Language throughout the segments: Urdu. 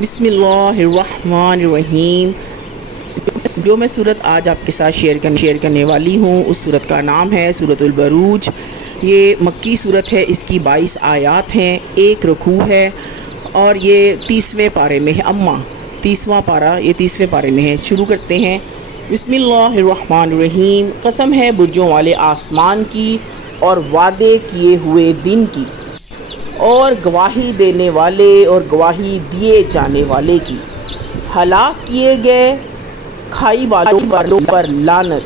بسم اللہ الرحمن الرحیم۔ جو میں صورت آج آپ کے ساتھ شیئر کرنے والی ہوں اس صورت کا نام ہے سورۃ البروج۔ یہ مکی صورت ہے، اس کی 22 آیات ہیں، 1 رکوع ہے اور یہ 30ویں پارے میں ہے۔ 30واں پارہ یہ 30ویں پارے میں ہے۔ شروع کرتے ہیں۔ بسم اللہ الرحمن الرحیم۔ قسم ہے برجوں والے آسمان کی اور وعدے کیے ہوئے دن کی، اور گواہی دینے والے اور گواہی دیے جانے والے کی۔ ہلاک کیے گئے کھائی والوں پر لعنت،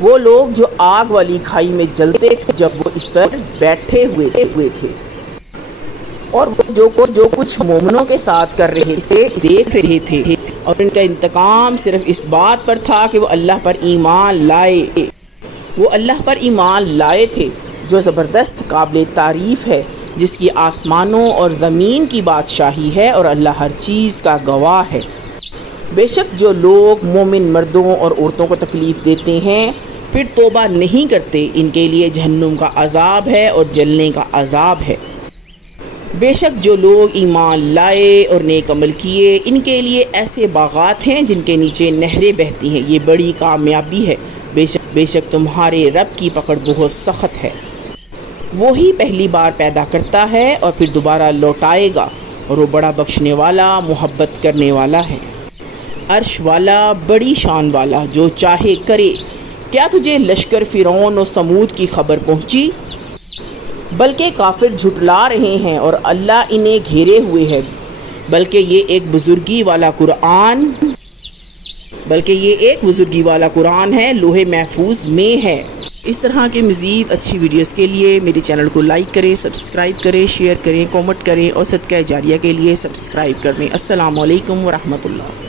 وہ لوگ جو آگ والی کھائی میں جلتے تھے جب وہ اس پر بیٹھے ہوئے تھے، اور وہ جو کچھ مومنوں کے ساتھ کر رہے تھے دیکھ رہے تھے، اور ان کا انتقام صرف اس بات پر تھا کہ وہ اللہ پر ایمان لائے تھے جو زبردست قابل تعریف ہے، جس کی آسمانوں اور زمین کی بادشاہی ہے، اور اللہ ہر چیز کا گواہ ہے۔ بے شک جو لوگ مومن مردوں اور عورتوں کو تکلیف دیتے ہیں پھر توبہ نہیں کرتے، ان کے لیے جہنم کا عذاب ہے اور جلنے کا عذاب ہے۔ بے شک جو لوگ ایمان لائے اور نیک عمل کیے، ان کے لیے ایسے باغات ہیں جن کے نیچے نہریں بہتی ہیں، یہ بڑی کامیابی ہے۔ بے شک تمہارے رب کی پکڑ بہت سخت ہے۔ وہی پہلی بار پیدا کرتا ہے اور پھر دوبارہ لوٹائے گا، اور وہ بڑا بخشنے والا محبت کرنے والا ہے۔ عرش والا بڑی شان والا جو چاہے کرے۔ کیا تجھے لشکر فرعون و سمود کی خبر پہنچی؟ بلکہ کافر جھٹلا رہے ہیں اور اللہ انہیں گھیرے ہوئے ہے۔ بلکہ یہ ایک بزرگی والا قرآن ہے، لوح محفوظ میں ہے۔ اس طرح کے مزید اچھی ویڈیوز کے لیے میرے چینل کو لائک کریں، سبسکرائب کریں، شیئر کریں، کامنٹ کریں، اور صدقہ جاریہ کے لیے سبسکرائب کریں۔ السلام علیکم ورحمۃ اللہ۔